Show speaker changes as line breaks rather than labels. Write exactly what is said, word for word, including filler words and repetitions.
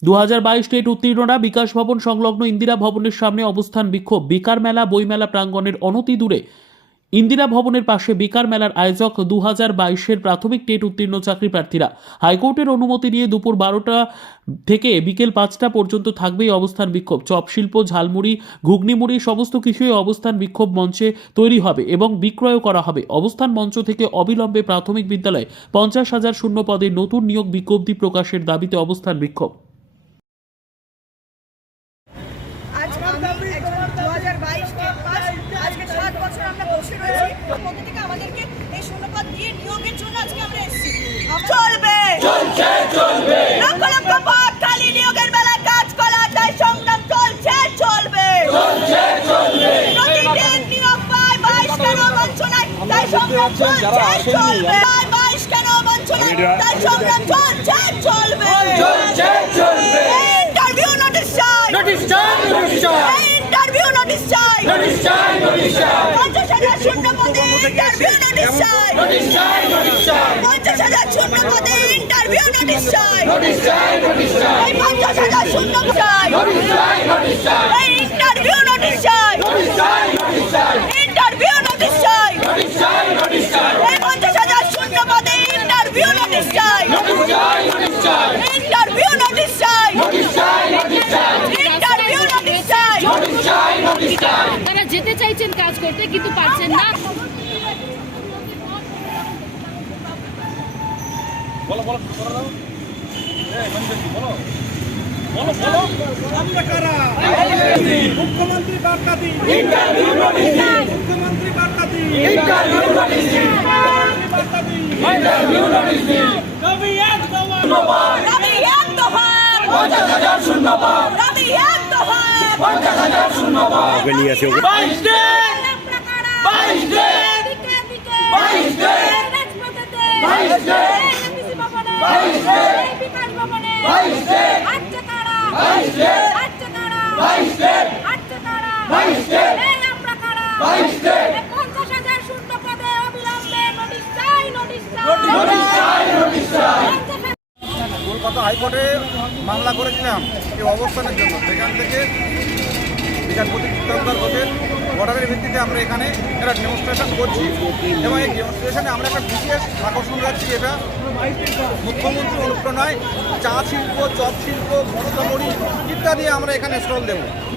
দু হাজার বাইশ টেট উত্তীর্ণরা বিকাশ ভবন সংলগ্ন ইন্দিরা ভবনের সামনে অবস্থান বিক্ষোভ। বেকার মেলা বইমেলা প্রাঙ্গণের অনতি দূরে ইন্দিরা ভবনের পাশে বেকার মেলার আয়োজক দু হাজার বাইশের প্রাথমিক টেট উত্তীর্ণ চাকরি প্রার্থীরা। হাইকোর্টের অনুমতি নিয়ে দুপুর বারোটা থেকে বিকেল পাঁচটা পর্যন্ত থাকবে এই অবস্থান বিক্ষোভ। চপ শিল্প, ঝালমুড়ি, ঘুগনিমুড়ি সমস্ত কিছুই অবস্থান বিক্ষোভ মঞ্চে তৈরি হবে এবং বিক্রয় করা হবে। অবস্থান মঞ্চ থেকে অবিলম্বে প্রাথমিক বিদ্যালয়ে পঞ্চাশ হাজার শূন্য পদে নতুন নিয়োগ বিজ্ঞপ্তি প্রকাশের দাবিতে অবস্থান বিক্ষোভ।
আজকে সাত বছর আমরা বসে রয়েছি, মধ্যে থেকে আমাদেরকে এই শূন্যপদ দিয়ে নিয়োগের জন্য আজকে আমরা এসেছি। চলবে চলছে চলবে লক্ষ লক্ষ পদ খালি নিয়োগের বেলায় কাজ করা যায়, সংগ্রাম চলছে চলবে চলছে চলবে প্রতিদিন নিয়োগ পায় বাইশ কেন বঞ্চনায়, তাই সংগ্রাম চলছে চলবে বাইশ কেন বঞ্চনায়, তাই সংগ্রাম চলছে চলবে চলছে চলবে ইন্টারভিউ নোটিশ চাই নোটিশ চাই নোটিশ চাই ইন্টারভিউ নোটিশ চাই নোটিশ চাই নোটিশ চাই পঞ্চাশ হাজার শূন্য পদে ইন্টারভিউ নোটিশ চাই নোটিশ চাই নোটিশ চাই পঞ্চাশ হাজার শূন্য পদে ইন্টারভিউ নোটিশ চাই নোটিশ চাই নোটিশ চাই পঞ্চাশ হাজার শূন্য চাই নোটিশ চাই নোটিশ চাই ইন্টারভিউ নোটিশ চাই নোটিশ চাই নোটিশ চাই ইন্টারভিউ নোটিশ চাই নোটিশ চাই নোটিশ চাই পঞ্চাশ হাজার শূন্য পদে ইন্টারভিউ নোটিশ চাই নোটিশ চাই নোটিশ চাই ইন্টারভিউ নোটিশ চাই নোটিশ চাই নোটিশ চাই ইন্টারভিউ নোটিশ চাই নোটিশ চাই নোটিশ চাই।
তারা যেতে চাইছেন কাজ করতে কিন্তু পারছেন না।
বলো বলো বলো এই মঞ্জুরি বলো বলো বলো আমরা কারা মুখ্যমন্ত্রী বার্তা দিন ইন্টারভিউ নোটিশ দিন মুখ্যমন্ত্রী বার্তা দিন ইন্টারভিউ নোটিশ দিন বার্তা দিন ইন্টারভিউ নোটিশ দিন রবি এক দফা
রবি এক দফা
পঞ্চাশ হাজার শূন্য পদ
রবি এক দফা
পঞ্চাশ হাজার শূন্য পদ
ওকে নিয়ে আসে ওকে
বাইশ দিন বাইশ দিন বাইশ দিন বাইশ দিন বাইশ দিন বাইশ দিন বাইশ দিন বাইশ দিন বাইশ দিন বাইশ দিন
পঞ্চাশ হাজার শূন্য পদে অবিলম্বে নোটিশ চাই নোটিশ
নোটিশ চাই নোটিশ চাই।
কলকাতা হাইকোর্টে মামলা করেছিলাম এই অবস্থানের জন্য, সেখান থেকে বিচারপতি চিত্তরঞ্জন ঘোষের অর্ডারের ভিত্তিতে আমরা এখানে একটা ডেমনস্ট্রেশন করছি এবং এই ডেমনস্ট্রেশনে আমরা একটা বিশেষ আকর্ষণ রাখছি। এটা মুখ্যমন্ত্রী অনুপ্রেরণায় চা শিল্প, চপ শিল্প, মশলামুড়ি ইত্যাদি আমরা এখানে স্টল দেবো।